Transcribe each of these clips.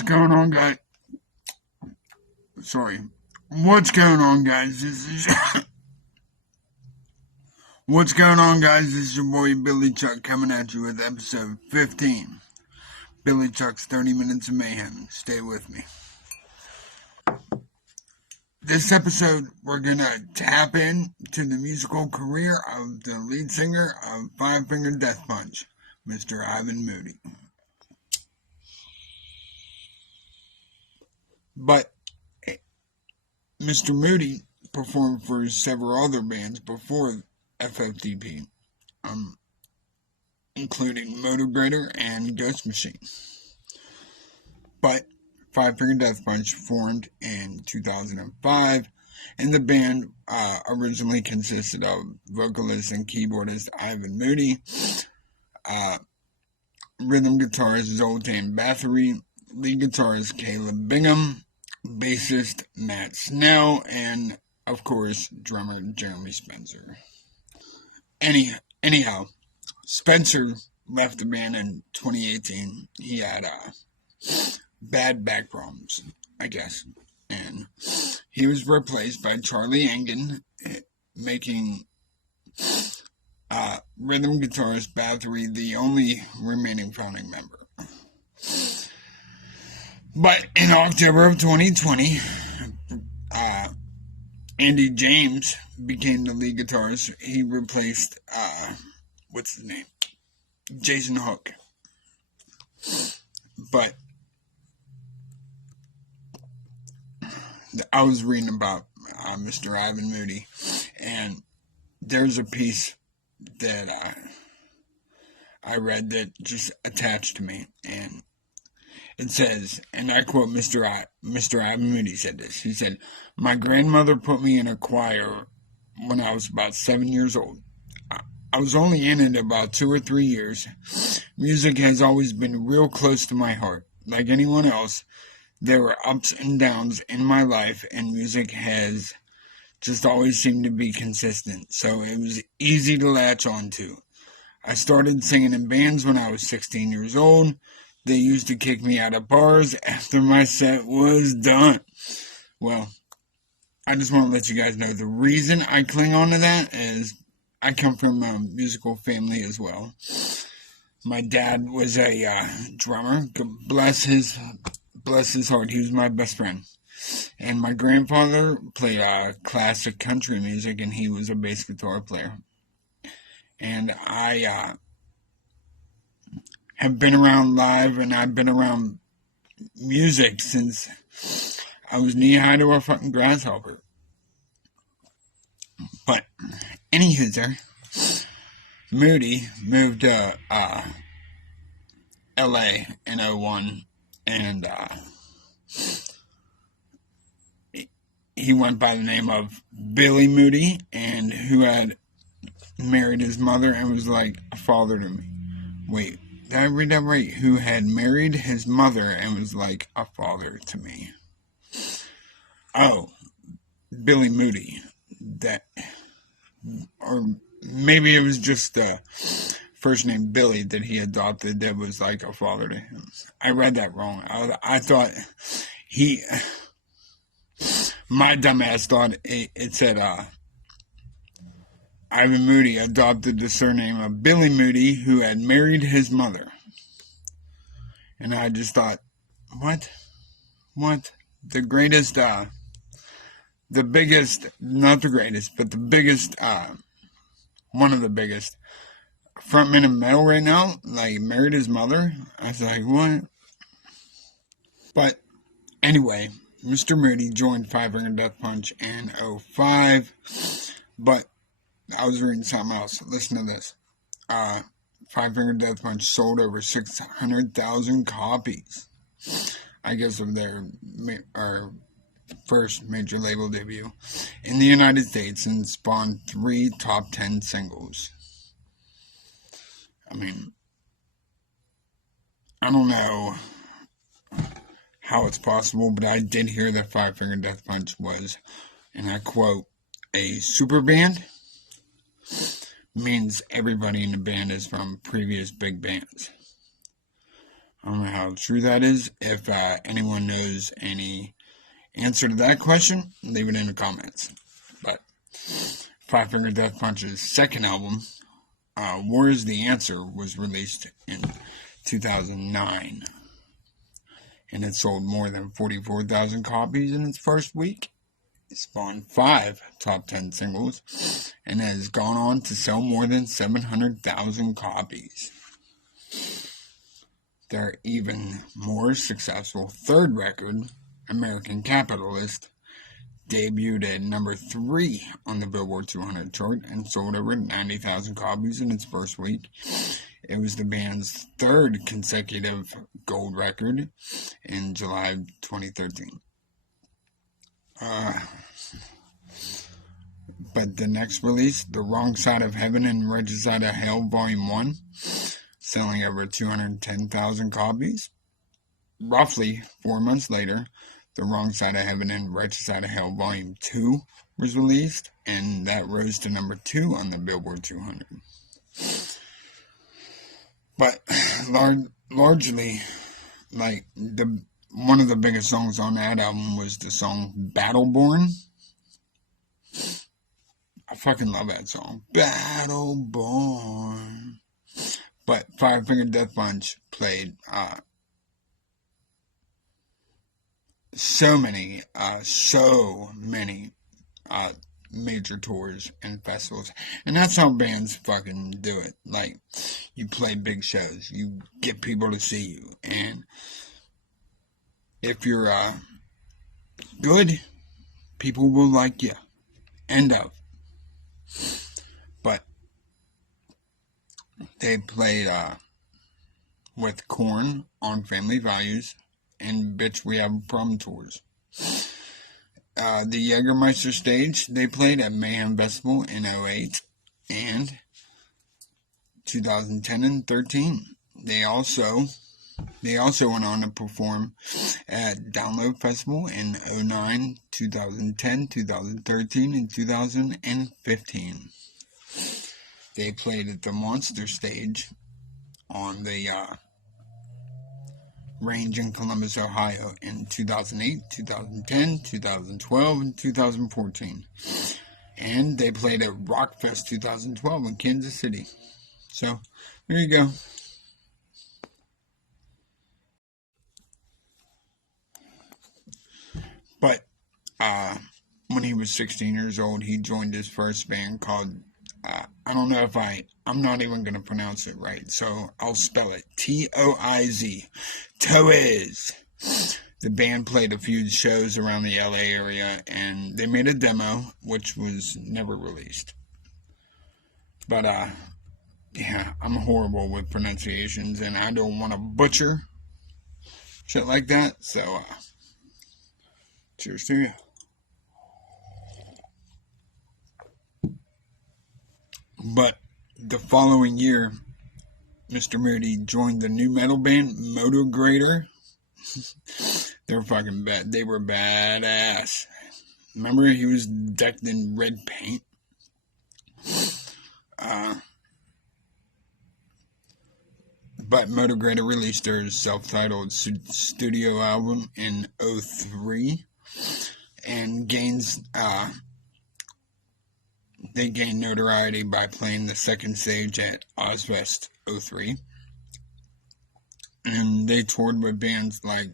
What's going on, guys? Sorry. What's going on, guys? What's going on, guys? This is your boy Billy Chuck coming at you with episode 15. Billy Chuck's 30 Minutes of Mayhem. Stay with me. This episode, we're gonna tap in to the musical career of the lead singer of Five Finger Death Punch, Mr. Ivan Moody. But Mr. Moody performed for several other bands before FFDP, including Motor and Ghost Machine. But Five Finger Death Punch formed in 2005, and the band originally consisted of vocalist and keyboardist Ivan Moody, rhythm guitarist Zoltan Bathory, lead guitarist Caleb Bingham, bassist Matt Snell, and, of course, drummer Jeremy Spencer. Anyhow, Spencer left the band in 2018. He had bad back problems, I guess, and he was replaced by Charlie Engen, making rhythm guitarist Bathory the only remaining founding member. But in October of 2020, Andy James became the lead guitarist. He replaced, what's his name? Jason Hook. But I was reading about Mr. Ivan Moody, and there's a piece that I read that just attached to me, and it says, and I quote Mr. Ivan Moody said this. He said, "My grandmother put me in a choir when I was about 7 years old. I was only in it about 2 or 3 years. Music has always been real close to my heart. Like anyone else, there were ups and downs in my life, and music has just always seemed to be consistent, so it was easy to latch on to. I started singing in bands when I was 16 years old. They used to kick me out of bars after my set was done." Well, I just want to let you guys know the reason I cling on to that is I come from a musical family as well. My dad was a drummer. Bless his heart. He was my best friend. And my grandfather played classic country music, and he was a bass guitar player. And I have been around live, and I've been around music since I was knee-high to a fucking grasshopper. But, anywho, Moody moved to LA in 2001, and he went by the name of Billy Moody, and who had married his mother and was like a father to me. Wait, did I read that right? Who had married his mother and was like a father to me. Oh, Billy Moody. That, or maybe it was just the first name Billy that he adopted that was like a father to him. I read that wrong. I thought my dumbass thought it said, Ivan Moody adopted the surname of Billy Moody, who had married his mother. And I just thought, what? The greatest, the biggest, not the greatest, but the biggest, one of the biggest frontmen of metal right now, like, married his mother. I was like, what? But, anyway, Mr. Moody joined Five Finger Death Punch in 2005, but I was reading something else. Listen to this. Five Finger Death Punch sold over 600,000 copies, I guess, of their first major label debut in the United States, and spawned 3 top 10 singles. I mean, I don't know how it's possible, but I did hear that Five Finger Death Punch was, and I quote, a super band. Means everybody in the band is from previous big bands. I don't know how true that is. If anyone knows any answer to that question, leave it in the comments. But Five Finger Death Punch's second album, War is the Answer, was released in 2009. And it sold more than 44,000 copies in its first week. It spawned 5 top 10 singles and has gone on to sell more than 700,000 copies. Their even more successful third record, American Capitalist, debuted at number 3 on the Billboard 200 chart and sold over 90,000 copies in its first week. It was the band's third consecutive gold record in July 2013. But the next release, The Wrong Side of Heaven and Right Side of Hell Volume 1, selling over 210,000 copies. Roughly 4 months later, The Wrong Side of Heaven and Right Side of Hell Volume 2 was released, and that rose to number 2 on the Billboard 200. But largely, like, one of the biggest songs on that album was the song Battleborn. I fucking love that song. Battleborn. But Five Finger Death Punch played so many major tours and festivals. And that's how bands fucking do it. Like, you play big shows. You get people to see you. And if you're good, people will like you. End of. But they played with Korn on Family Values and Bitch We Have a Problem tours. The Jägermeister stage, they played at Mayhem Festival in 2008 and 2010 and 13. They also went on to perform at Download Festival in 2009, 2010, 2013, and 2015. They played at the Monster stage on the Range in Columbus, Ohio in 2008, 2010, 2012, and 2014. And they played at Rockfest 2012 in Kansas City. So, there you go. But when he was 16 years old, he joined his first band called, I'm not even going to pronounce it right, so I'll spell it, T-O-I-Z, Toiz. The band played a few shows around the LA area, and they made a demo, which was never released. But, yeah, I'm horrible with pronunciations, and I don't want to butcher shit like that, so, cheers to you. But the following year, Mr. Moody joined the new metal band Motograter. They're fucking bad. They were badass. Remember, he was decked in red paint. But Motograter released their self-titled studio album in 2003 and they gained notoriety by playing the second stage at Ozfest 2003. And they toured with bands like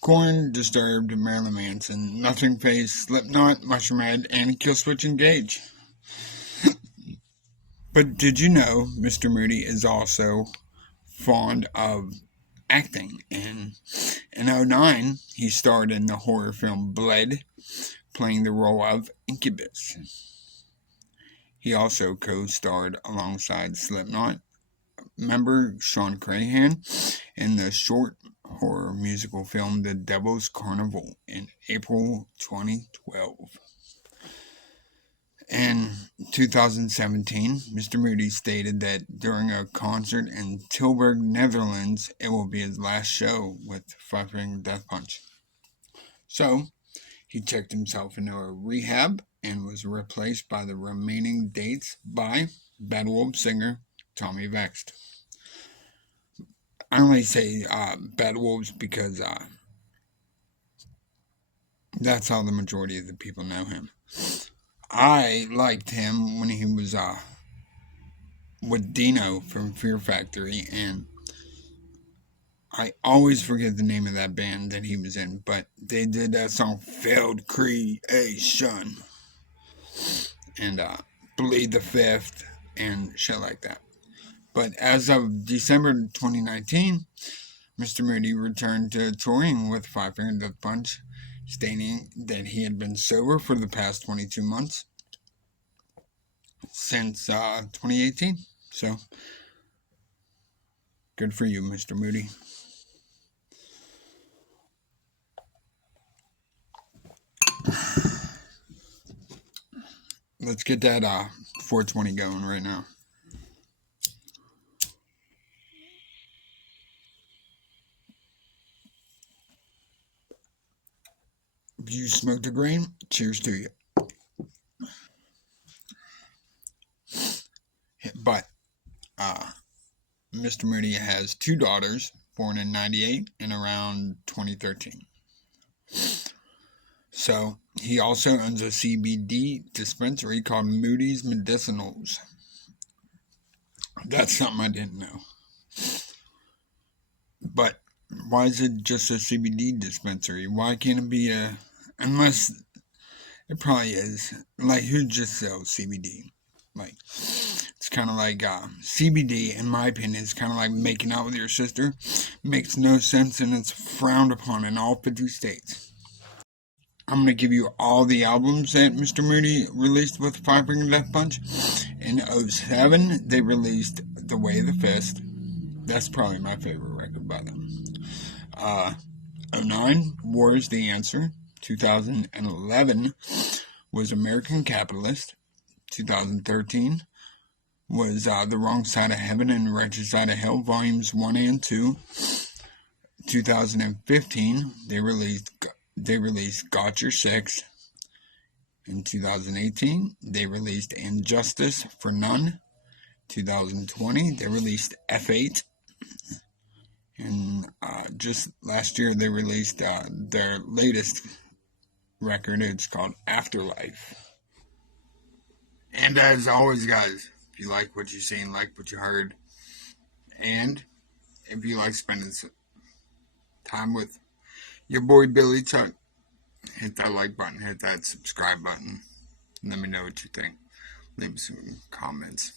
Korn, Disturbed, Marilyn Manson, Nothing Phase, Slipknot, Mushroom Head, and Killswitch Engage. But did you know Mr. Moody is also fond of acting? In 2009, he starred in the horror film Bled, playing the role of Incubus. He also co-starred alongside Slipknot member Sean Crahan in the short horror musical film The Devil's Carnival in April 2012. In 2017, Mr. Moody stated that during a concert in Tilburg, Netherlands, it will be his last show with Five Finger Death Punch. So, he checked himself into a rehab and was replaced by the remaining dates by Bad Wolf singer Tommy Vext. I only say Bad Wolves because that's how the majority of the people know him. I liked him when he was with Dino from Fear Factory, and I always forget the name of that band that he was in, but they did that song Failed Creation and Bleed the Fifth and shit like that. But as of December 2019, Mr. Moody returned to touring with Five Finger Death Punch, stating that he had been sober for the past 22 months since 2018. So, good for you, Mr. Moody. Let's get that 420 going right now. If you smoked a grain, cheers to you. But Mr. Moody has two daughters, born in 98 and around 2013. So he also owns a CBD dispensary called Moody's Medicinals. That's something I didn't know. But why is it just a CBD dispensary? Why can't it be unless it probably is. Like, who just sells CBD? Like, it's kind of like CBD, in my opinion, is kind of like making out with your sister. Makes no sense, and it's frowned upon in all 50 states. I'm going to give you all the albums that Mr. Moody released with Five Finger Death Punch. In 07, they released The Way of the Fist. That's probably my favorite record by them. 09, War is the Answer. 2011 was American Capitalist. 2013 was The Wrong Side of Heaven and Wretched Side of Hell, Volumes 1 and 2. 2015, they released Got Your Six. In 2018, they released Injustice for None. 2020, they released F8. And just last year, they released their latest record. It's called Afterlife. And as always, guys, if you like what you've seen, like what you heard, and if you like spending time with your boy Billy Chuck, hit that like button, hit that subscribe button. Let me know what you think. Leave me some comments.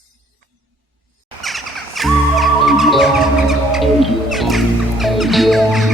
Yeah.